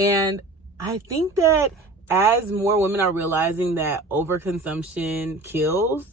And I think that as more women are realizing that overconsumption kills,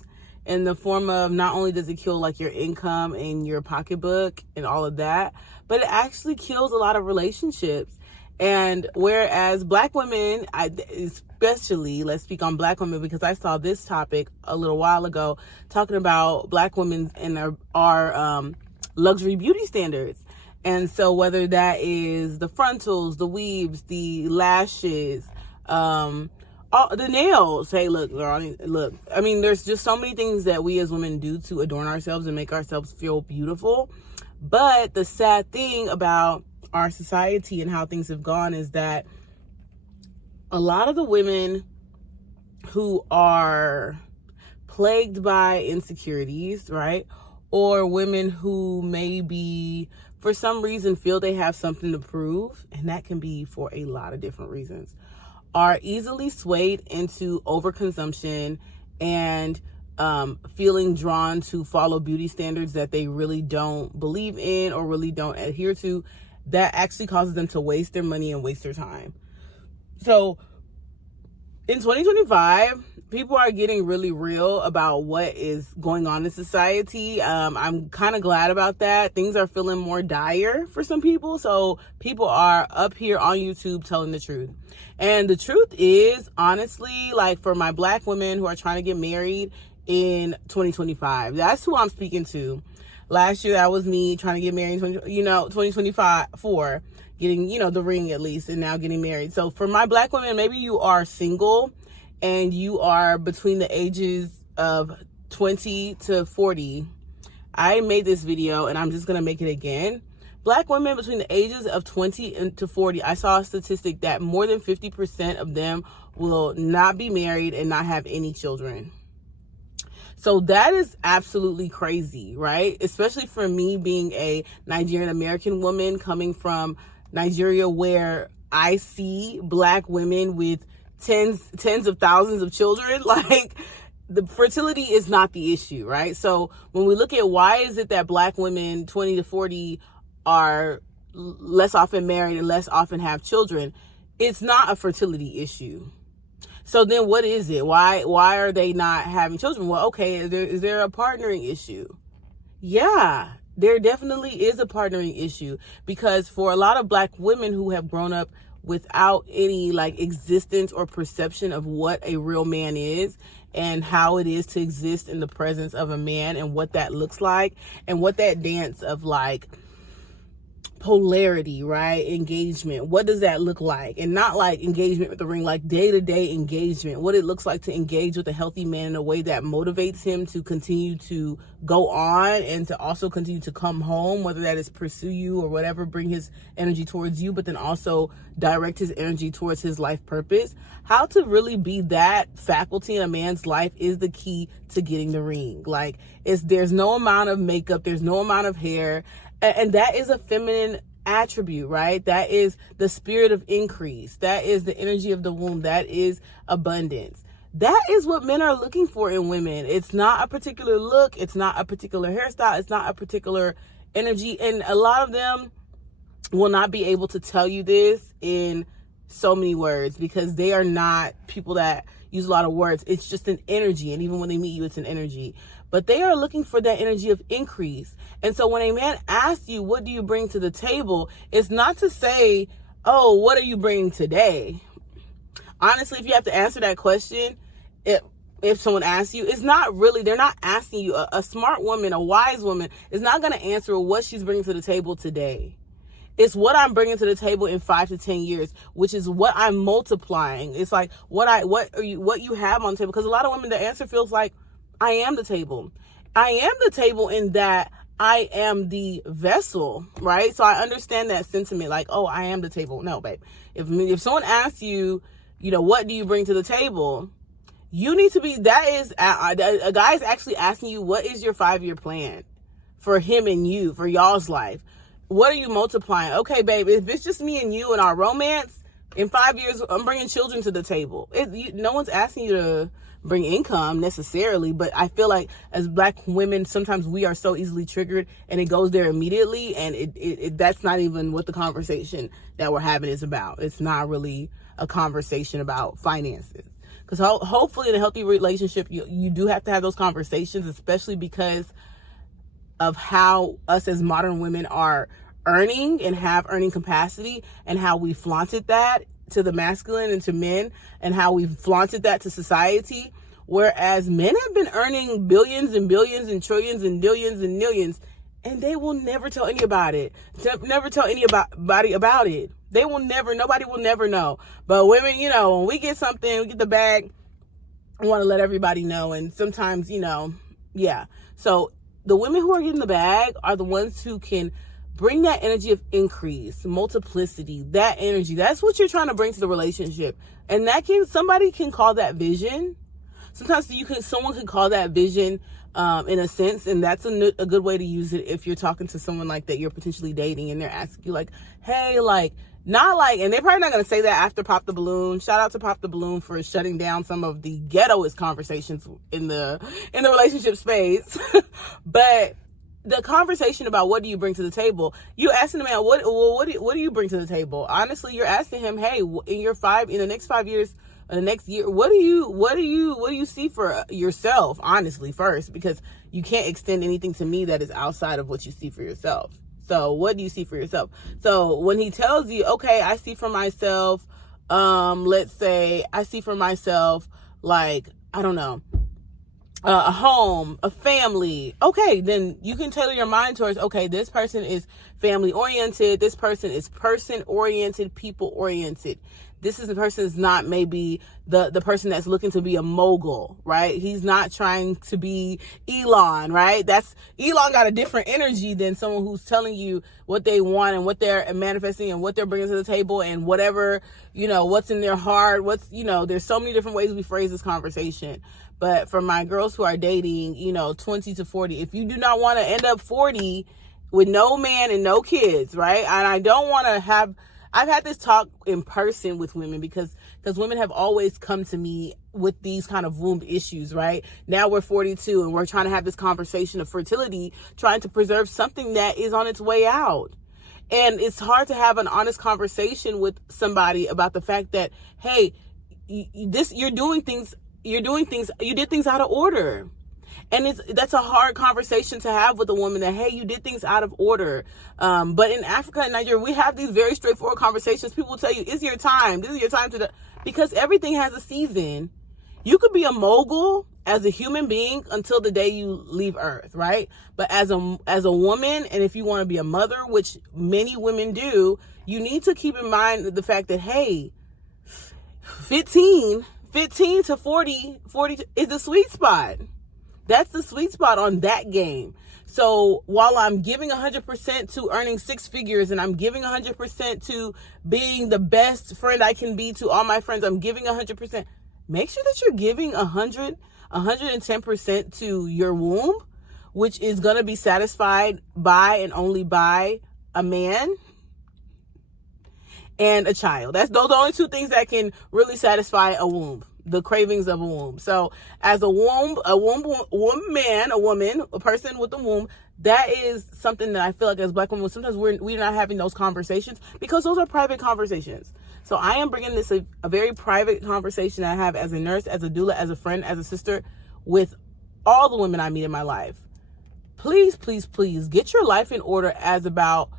in the form of not only does it kill like your income and your pocketbook and all of that, but it actually kills a lot of relationships. And whereas Black women, especially, let's speak on Black women, because I saw this topic a little while ago talking about Black women and our luxury beauty standards. And so whether that is the frontals, the weaves, the lashes, the nails. Hey, look, girl, look. I mean, there's just so many things that we as women do to adorn ourselves and make ourselves feel beautiful. But the sad thing about our society and how things have gone is that a lot of the women who are plagued by insecurities, right? Or women who maybe for some reason feel they have something to prove, and that can be for a lot of different reasons, are easily swayed into overconsumption and feeling drawn to follow beauty standards that they really don't believe in or really don't adhere to. That actually causes them to waste their money and waste their time. So in 2025, people are getting really real about what is going on in society. I'm kind of glad about that. Things are feeling more dire for some people. So people are up here on YouTube telling the truth. And the truth is, honestly, like for my Black women who are trying to get married in 2025, that's who I'm speaking to. Last year, that was me trying to get married in 2024, getting, the ring at least, and now getting married. So for my Black women, maybe you are single and you are between the ages of 20 to 40. I made this video and I'm just going to make it again. Black women between the ages of 20 to 40, I saw a statistic that more than 50% of them will not be married and not have any children. So that is absolutely crazy, right? Especially for me being a Nigerian American woman coming from Nigeria, where I see Black women with tens of thousands of children. Like, the fertility is not the issue, right? So when we look at why is it that Black women 20 to 40 are less often married and less often have children, it's not a fertility issue. So then what is it? Why are they not having children? Well, okay, is there a partnering issue? Yeah, there definitely is a partnering issue, because for a lot of Black women who have grown up without any like existence or perception of what a real man is and how it is to exist in the presence of a man and what that looks like and what that dance of like polarity, right? Engagement. What does that look like? And not like engagement with the ring, like day-to-day engagement. What it looks like to engage with a healthy man in a way that motivates him to continue to go on and to also continue to come home, whether that is pursue you or whatever, bring his energy towards you, but then also direct his energy towards his life purpose. How to really be that faculty in a man's life is the key to getting the ring. Like, there's no amount of makeup, there's no amount of hair. And that is a feminine attribute, right? That is the spirit of increase. That is the energy of the womb. That is abundance. That is what men are looking for in women. It's not a particular look. It's not a particular hairstyle. It's not a particular energy. And a lot of them will not be able to tell you this in so many words, because they are not people that use a lot of words. It's just an energy. And even when they meet you, it's an energy. But they are looking for that energy of increase. And so when a man asks you, what do you bring to the table? It's not to say, oh, what are you bringing today? Honestly, if you have to answer that question, if someone asks you, it's not really, they're not asking you. A smart woman, a wise woman is not going to answer what she's bringing to the table today. It's what I'm bringing to the table in 5 to 10 years, which is what I'm multiplying. It's like what you have on the table. Because a lot of women, the answer feels like, I am the table. I am the table in that I am the vessel, right? So I understand that sentiment, like, oh, I am the table. No, babe. If someone asks you, what do you bring to the table? You need to be, that is, a guy is actually asking you, what is your 5-year plan for him and you, for y'all's life? What are you multiplying? Okay, babe, if it's just me and you and our romance, in 5 years, I'm bringing children to the table. No one's asking you to bring income necessarily, but I feel like as Black women, sometimes we are so easily triggered and it goes there immediately, and it that's not even what the conversation that we're having is about. It's not really a conversation about finances. Because hopefully in a healthy relationship, you do have to have those conversations, especially because of how us as modern women are earning and have earning capacity, and how we flaunted that to the masculine and to men, and how we've flaunted that to society. Whereas men have been earning billions and billions and trillions and billions and millions, and they will never tell anybody never tell anybody about it. They will never, nobody will never know. But women, when we get something, we get the bag, we want to let everybody know. And sometimes, yeah. So the women who are getting the bag are the ones who can bring that energy of increase, multiplicity, that energy. That's what you're trying to bring to the relationship. And somebody can call that vision. Sometimes someone can call that vision in a sense, and that's a good way to use it if you're talking to someone like that you're potentially dating, and they're asking you like, hey, like, not like, and they're probably not going to say that after Pop the Balloon. Shout out to Pop the Balloon for shutting down some of the ghettoest conversations in the relationship space. But the conversation about what do you bring to the table, you asking the man, what do you bring to the table? Honestly, you're asking him, hey, in the next 5 years, the next year, what do you see for yourself? Honestly, first, because you can't extend anything to me that is outside of what you see for yourself. So what do you see for yourself? So when he tells you, okay, I see for myself, let's say I see for myself, like, I don't know, a home, a family. Okay, then you can tailor your mind towards, okay, this person is family oriented. This person is person oriented, people oriented. The person is not maybe the person that's looking to be a mogul, right? He's not trying to be Elon, right? Elon got a different energy than someone who's telling you what they want and what they're manifesting and what they're bringing to the table and whatever, what's in their heart. There's so many different ways we phrase this conversation. But for my girls who are dating, 20 to 40, if you do not want to end up 40 with no man and no kids, right? And I don't want to I've had this talk in person with women because women have always come to me with these kind of womb issues, right? Now we're 42 and we're trying to have this conversation of fertility, trying to preserve something that is on its way out. And it's hard to have an honest conversation with somebody about the fact that, hey, you did things out of order. And that's a hard conversation to have with a woman, that, hey, you did things out of order. But in Africa and Nigeria, we have these very straightforward conversations. People will tell you, it's your time. This is your time because everything has a season. You could be a mogul as a human being until the day you leave Earth, right? But as a woman, and if you want to be a mother, which many women do, you need to keep in mind the fact that, hey, 15 to 40 is the sweet spot. That's the sweet spot on that game. So while I'm giving 100% to earning six figures, and I'm giving 100% to being the best friend I can be to all my friends, I'm giving 100%. Make sure that you're giving 110% to your womb, which is going to be satisfied by and only by a man and a child. Those are the only two things that can really satisfy a womb. The cravings of a womb. So as a woman, a person with a womb, that is something that I feel like as Black women, sometimes we're not having those conversations because those are private conversations. So I am bringing this a very private conversation I have as a nurse, as a doula, as a friend, as a sister, with all the women I meet in my life. Please, please, please get your life in order as about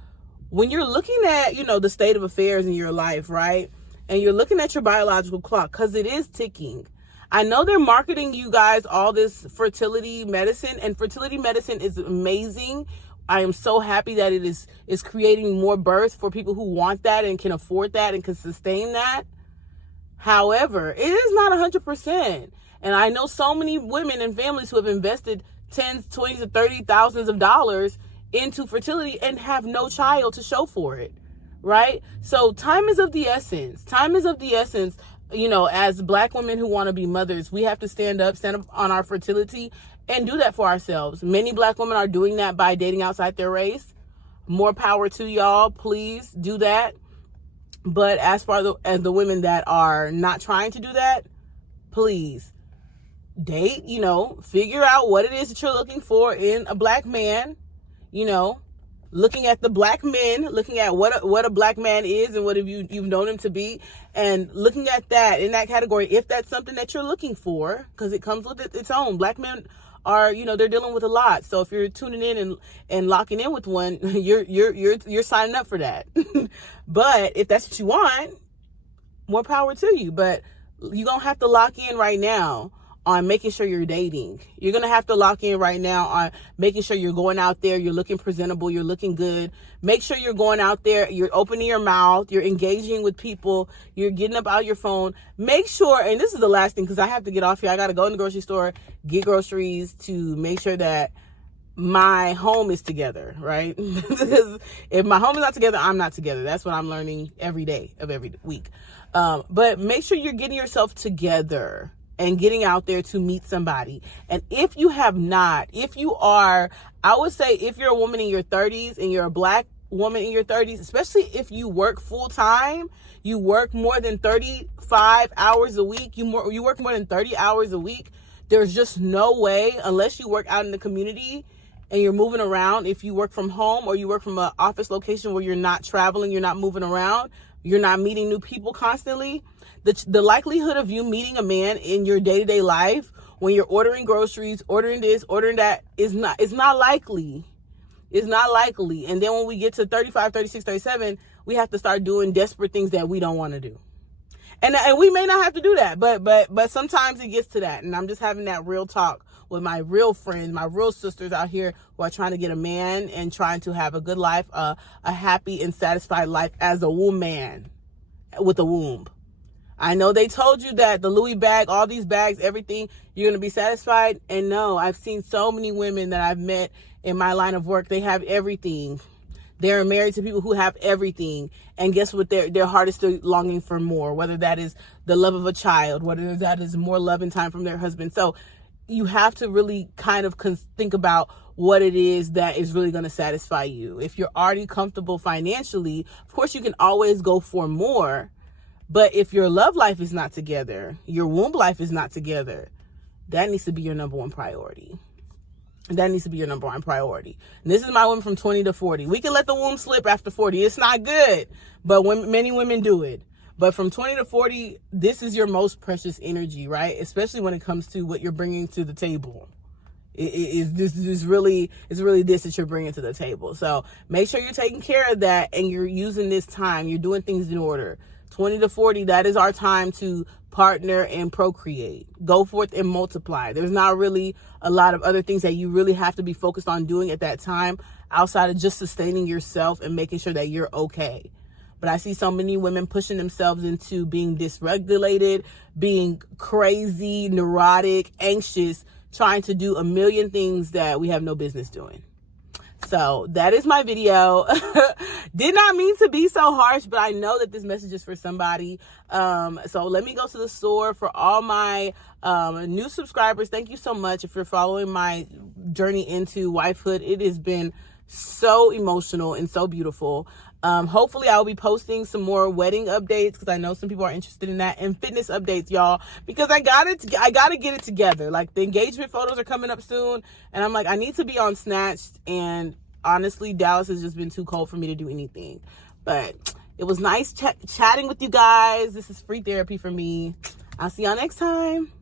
when you're looking at, the state of affairs in your life, right? And you're looking at your biological clock, because it is ticking. I know they're marketing you guys all this fertility medicine, and fertility medicine is amazing. I am so happy that it is creating more birth for people who want that and can afford that and can sustain that. However, it is not 100%. And I know so many women and families who have invested tens, 20s, to 30 thousands of dollars into fertility and have no child to show for it. Right? So time is of the essence. Time is of the essence. As Black women who want to be mothers, we have to stand up on our fertility and do that for ourselves. Many Black women are doing that by dating outside their race. More power to y'all. Please do that. But as far as the women that are not trying to do that, please date, figure out what it is that you're looking for in a black man, looking at the black men, looking at what a black man is and what have you've known him to be, and looking at that in that category, if that's something that you're looking for, because it comes with its own. Black men are, they're dealing with a lot. So if you're tuning in and locking in with one, you're signing up for that. But if that's what you want, more power to you. But you're going to have to lock in right now on making sure you're dating. You're going to have to lock in right now on making sure you're going out there, you're looking presentable, you're looking good. Make sure you're going out there, you're opening your mouth, you're engaging with people, you're getting up out your phone. Make sure, and this is the last thing because I have to get off here. I got to go in the grocery store, get groceries to make sure that my home is together, right? Because if my home is not together, I'm not together. That's what I'm learning every day of every week. But make sure you're getting yourself together and getting out there to meet somebody. And if you have not, if you are, I would say if you're a woman in your 30s and you're a black woman in your 30s, especially if you work full time, you work more than 35 hours a week, you work more than 30 hours a week, there's just no way, unless you work out in the community and you're moving around, if you work from home or you work from an office location where you're not traveling, you're not moving around, you're not meeting new people constantly, the likelihood of you meeting a man in your day-to-day life when you're ordering groceries, ordering this, ordering that, it's not likely. It's not likely. And then when we get to 35, 36, 37, we have to start doing desperate things that we don't want to do. And we may not have to do that, but sometimes it gets to that. And I'm just having that real talk with my real friends, my real sisters out here who are trying to get a man and trying to have a good life, a happy and satisfied life as a woman with a womb. I know they told you that the Louis bag, all these bags, everything, you're going to be satisfied. And no, I've seen so many women that I've met in my line of work. They have everything. They're married to people who have everything. And guess what? Their heart is still longing for more, whether that is the love of a child, whether that is more love and time from their husband. So you have to really kind of think about what it is that is really going to satisfy you. If you're already comfortable financially, of course, you can always go for more. But if your love life is not together, your womb life is not together, that needs to be your number one priority. That needs to be your number one priority. And this is my woman from 20 to 40. We can let the womb slip after 40. It's not good, but many women do it. But from 20 to 40, this is your most precious energy, right? Especially when it comes to what you're bringing to the table. It's really this that you're bringing to the table. So make sure you're taking care of that and you're using this time. You're doing things in order. 20 to 40, that is our time to partner and procreate. Go forth and multiply. There's not really a lot of other things that you really have to be focused on doing at that time outside of just sustaining yourself and making sure that you're okay. But I see so many women pushing themselves into being dysregulated, being crazy, neurotic, anxious, trying to do a million things that we have no business doing. So that is my video. Did not mean to be so harsh, but I know that this message is for somebody. So let me go to the store for all my new subscribers. Thank you so much. If you're following my journey into wifehood, it has been so emotional and so beautiful. Hopefully I'll be posting some more wedding updates because I know some people are interested in that, and fitness updates, y'all, because I gotta get it together. Like, the engagement photos are coming up soon, and I'm like, I need to be on Snatched, and honestly, Dallas has just been too cold for me to do anything. But it was nice chatting with you guys. This is free therapy for me. I'll see y'all next time.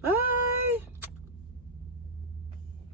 Bye.